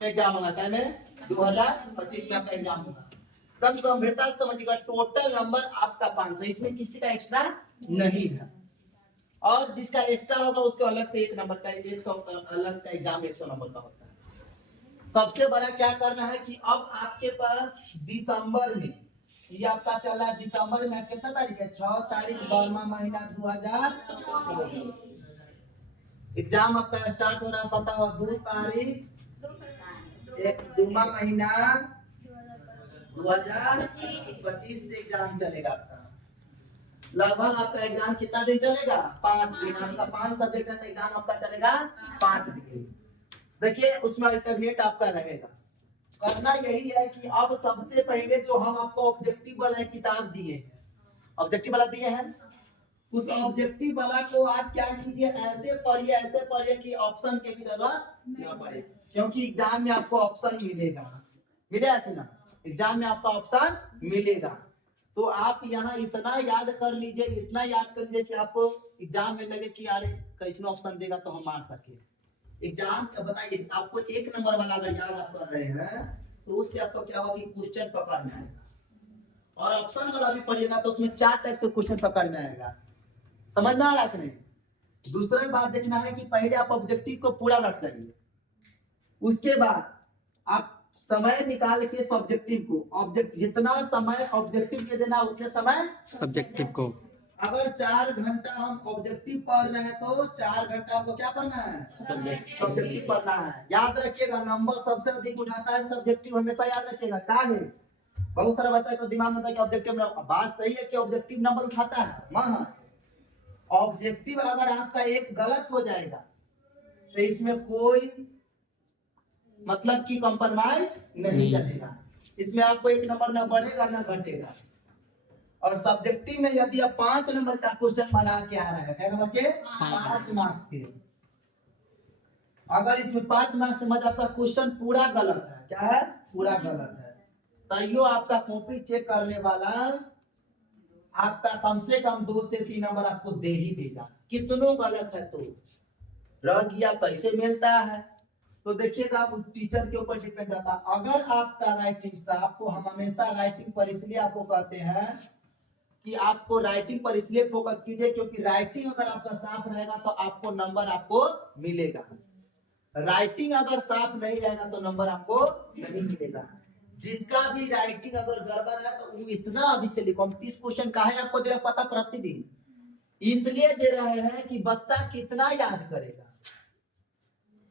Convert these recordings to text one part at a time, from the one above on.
Exam होगा क्या में 2025 में आपका एग्जाम होगा। तब गंभीरता से समझिएगा, टोटल नंबर आपका 500, इसमें किसी का एक्स्ट्रा नहीं है। और जिसका एक्स्ट्रा होगा उसको अलग से 1 नंबर का 100 अलग का एग्जाम 100 नंबर का होता है। सबसे बड़ा क्या करना है कि अब आपके पास दिसंबर में, ये आपका चल रहा है दिसंबर में, कितना तारीख है 6 तारीख 12वां महीना 2024। एग्जाम आपका स्टार्ट हो रहा है, पता हो 2 तारीख 2वां महीना 2025 से एग्जाम चलेगा आपका। लगभग आपका एग्जाम कितना दिन चलेगा? 5 दिन। आपका 5 सब्जेक्ट है, एग्जाम आपका चलेगा 5 दिन। देखिए उसमें अल्टरनेट आपका रहेगा। करना यही है कि अब सबसे पहले जो हम आपको ऑब्जेक्टिव वाला किताब दिए हैं, ऑब्जेक्टिव वाला दिए हैं, उस ऑब्जेक्टिव वाला को आप क्या कीजिए, ऐसे पढ़िए कि ऑप्शन की जरूरत न पड़े, क्योंकि एग्जाम में आपको ऑप्शन मिलेगा। मिलेगा कि ना? एग्जाम में आपका ऑप्शन मिलेगा, तो आप यहाँ इतना याद कर लीजिए, इतना याद कर लीजिए कि आपको एग्जाम में लगे कि अरे कैसे ऑप्शन देगा तो हम मार सके। एग्जाम बताइए, आपको 1 नंबर वाला अगर याद आप कर रहे हैं तो उससे आपको क्या होगा कि क्वेश्चन पकड़ में आएगा, और ऑप्शन वाला भी पढ़िएगा तो उसमें 4 टाइप से क्वेश्चन पकड़ में आएगा। समझ में आ रहा है कि नहीं? दूसरी बात देखना है कि पहले आप ऑब्जेक्टिव को पूरा रख सकिए, उसके बाद आप समय निकाल के सब्जेक्टिव को, ऑब्जेक्ट जितना समय ऑब्जेक्टिव के देना उतने समय सब्जेक्टिव को। अगर 4 घंटा हम ऑब्जेक्टिव पढ़ रहे हैं तो 4 घंटा हमको क्या पढ़ना है? सब्जेक्टिव पढ़ना है। याद रखिएगा, नंबर सबसे अधिक उठाता है सब्जेक्टिव, हमेशा याद रखिएगा। क्या है, बहुत सारा बच्चा को दिमाग में होता है कि ऑब्जेक्टिव, बात सही है कि ऑब्जेक्टिव नंबर उठाता है, हाँ। ऑब्जेक्टिव अगर आपका एक गलत हो जाएगा तो इसमें कोई मतलब कि कॉम्प्रोमाइज नहीं चलेगा, इसमें आपको 1 नंबर ना बढ़ेगा ना घटेगा। और सब्जेक्टिव में यदि आप 5 नंबर का क्वेश्चन बना के आ रहा है, क्या नंबर के 5 मार्क्स के, अगर इसमें 5 मार्क्स समझ आपका क्वेश्चन पूरा गलत है, क्या है? पूरा गलत है, तो आपका कॉपी चेक करने वाला आपका कम से कम 2 से 3 नंबर आपको दे ही देगा। कितनों गलत है तो रह गया, कैसे मिलता है? तो देखिएगा, टीचर के ऊपर डिपेंड रहता है। अगर आपका राइटिंग साफ, तो हम हमेशा राइटिंग पर इसलिए आपको कहते हैं कि आपको राइटिंग पर इसलिए फोकस कीजिए, क्योंकि राइटिंग अगर आपका साफ रहेगा तो आपको नंबर आपको मिलेगा। राइटिंग अगर साफ नहीं रहेगा तो नंबर आपको नहीं मिलेगा। जिसका भी राइटिंग अगर गड़बड़ है तो वो इतना अभी से लिखो। 30 क्वेश्चन का है आपको दे रहा पता, प्रतिदिन इसलिए दे रहे हैं कि बच्चा कितना याद करेगा,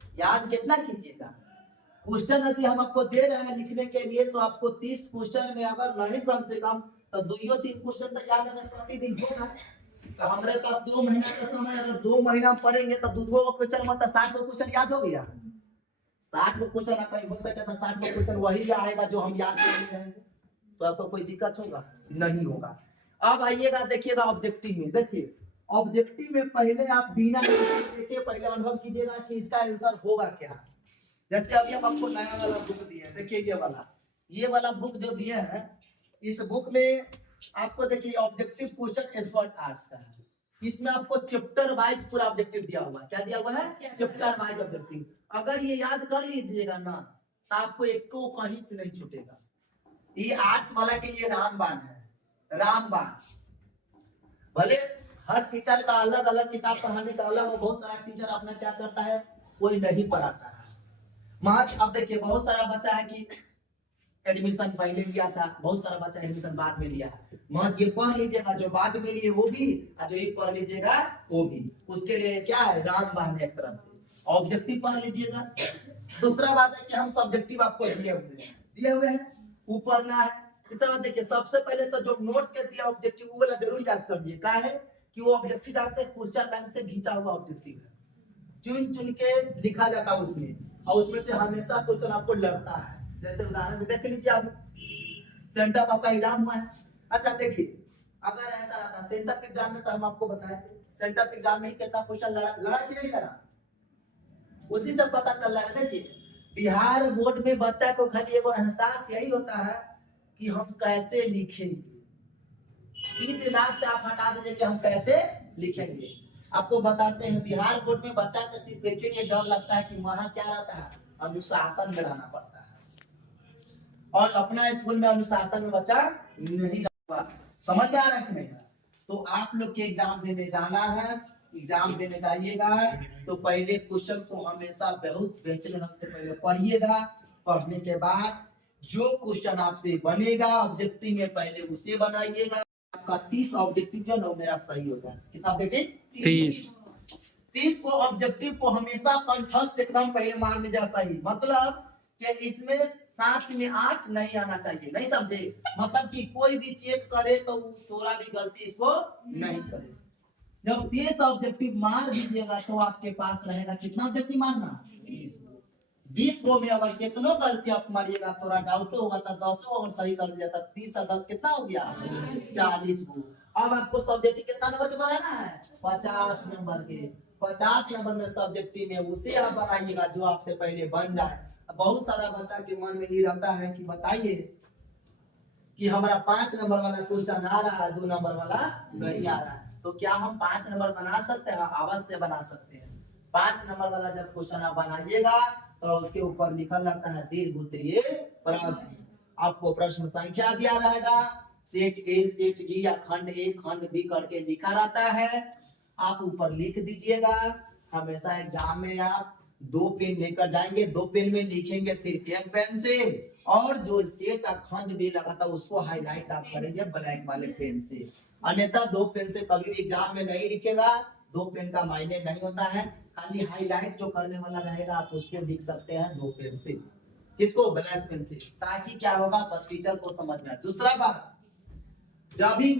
याद कितना कीजिएगा। क्वेश्चन यदि हम आपको दे रहे हैं लिखने के लिए, तो आपको 30 क्वेश्चन में अगर नहीं कम से कम तो 2-3 क्वेश्चन तो याद अगर प्रतिदिन होगा, तो हमारे पास 2 महीना का समय, अगर 2 महीना हम पढ़ेंगे तो 2 क्वेश्चन मतलब 60 क्वेश्चन याद हो गया। 60 क्वेश्चन आपका हो सकता है, 60 क्वेश्चन वही आएगा जो हम याद कर रहेंगे, तो आपको कोई दिक्कत होगा? नहीं होगा। अब आइएगा, देखिएगा ऑब्जेक्टिव में, देखिए ऑब्जेक्टिव में पहले आप बिना देखे पहले अनुभव कीजिएगा कि इसका आंसर होगा क्या। जैसे अभी हम आपको नया वाला बुक दिए, देखिए ये वाला बुक जो दिए हैं, इस बुक में आपको देखिए ऑब्जेक्टिव क्वेश्चन एक्सपर्ट आर्ट्स का है। इसमें आपको चैप्टर वाइज पूरा ऑब्जेक्टिव दिया हुआ है। क्या दिया हुआ है? Chapter wise objective. अगर ये याद कर लीजिएगा ना तो आपको एक को कहीं से नहीं छूटेगा। ये आर्ट्स वाला के लिए रामबाण है, रामबाण। भले हर टीचर का अलग अलग किताब पढ़ाने का अलग हो, बहुत सारा टीचर अपना क्या करता है, कोई नहीं पढ़ाता है। महज अब देखिए, बहुत सारा बच्चा है कि एडमिशन पहले लिया था, बहुत सारा बच्चा एडमिशन बाद में लिया है। महज ये पढ़ लीजिएगा, जो बाद में लिए वो भी, और जो ये पढ़ लीजिएगा वो भी। उसके लिए क्या है, रामबाण एक तरह से। ऑब्जेक्टिव पढ़ लीजिएगा। दूसरा बात है कि हम सब्जेक्टिव आपको दिए हुए हैं, वो पढ़ना है। तीसरा बात देखिए, सबसे पहले तो जो नोट्स के दिया ऑब्जेक्टिव वो वाला जरूर याद कर लीजिए। क्या है कि वो ऑब्जेक्टिव जाते हैं क्वेश्चन बैंक से घिंचा हुआ ऑब्जेक्टिव है, चुन चुन के लिखा जाता है उसमें, और उसमें से हमेशा क्वेश्चन आपको लड़ता है। जैसे उदाहरण में देख लीजिए, आप सेंटर आपका एग्जाम हुआ है। अच्छा देखिए, अगर ऐसा रहता सेंटर एग्जाम में, तो हम आपको बताए सेंटर एग्जाम में ही कितना क्वेश्चन लड़ा कि नहीं लड़ा, उसी से पता चल रहा है। देखिए बिहार बोर्ड में बच्चा को खाली एगो एहसास यही होता है कि हम कैसे लिखेंगे। इन दिमाग से आप हटा दीजिए कि हम कैसे लिखेंगे। आपको बताते हैं, बिहार बोर्ड में बच्चा के सिर्फ देखेंगे डर लगता है कि वहां क्या रहता है, अनुशासन में रहना पड़ता है। और अपना स्कूल में अनुशासन में बच्चा नहीं रहा, समझ में आ रहा है कि नहीं? तो आप लोग के एग्जाम देने जाना है, एग्जाम देने जाइएगा तो पहले क्वेश्चन को हमेशा बहुत बेहतरीन ढंग से पहले पढ़िएगा। पढ़ने के बाद जो क्वेश्चन आपसे बनेगा ऑब्जेक्टिव में पहले उसे बनाइएगा। आपका 30 ऑब्जेक्टिव जो है मेरा सही हो जाए। कितना ऑब्जेक्टिव? 30 को ऑब्जेक्टिव को हमेशा कंठस्थ एकदम पहले मान लीजिए सही, मतलब कि इसमें साथ में आज नहीं आना चाहिए, नहीं समझे? मतलब कि कोई भी चेक करे तो थोड़ा भी गलती इसको नहीं करे। जब 30 ऑब्जेक्टिव मार दीजिएगा तो आपके पास रहेगा कितना ऑब्जेक्टिव मारना? 20 को में अगर कितनो गलती आप मारिएगा थोड़ा डाउट होगा तो 10 अगर सही कर दिया तो 30 से 10 कितना हो गया? 40 को। अब आपको सब्जेक्टिव कितना नंबर के बनाना है? 50 नंबर के। 50 नंबर में सब्जेक्टिव में उसे आप बनाइएगा जो आपसे पहले बन जाए। बहुत सारा बच्चा के मन में ये रहता है कि बताइए कि हमारा 5 नंबर वाला क्वेश्चन आ रहा है, 2 नंबर वाला नहीं आ रहा है, तो क्या हम 5 नंबर बना सकते हैं? अवश्य बना सकते हैं। 5 नंबर वाला जब क्वेश्चन आप बनाइएगा तो उसके ऊपर लिखा रहता है दीर्घ उत्तरीय प्रश्न। आपको प्रश्न संख्या दिया रहेगा, सेट ए, सेट बी या खंड ए, खंड बी करके लिखा रहता है। आप ऊपर लिख दीजिएगा। हमेशा एग्जाम में आप 2 पेन लेकर जाएंगे, 2 पेन में लिखेंगे सिर्फ एक पेन से, और जो सेट का खंड भी लगा था उसको हाईलाइट आप करेंगे ब्लैक वाले पेन से। अन्यथा 2 पेन से कभी भी एग्जाम में नहीं लिखेगा। 2 पेन का मायने नहीं होता है, खाली हाईलाइट जो करने वाला रहेगा आप उस पे लिख सकते हैं 2 पेन से। किसको? ब्लैक पेन से, ताकि क्या होगा टीचर को समझ में आए। दूसरा बात, जब भी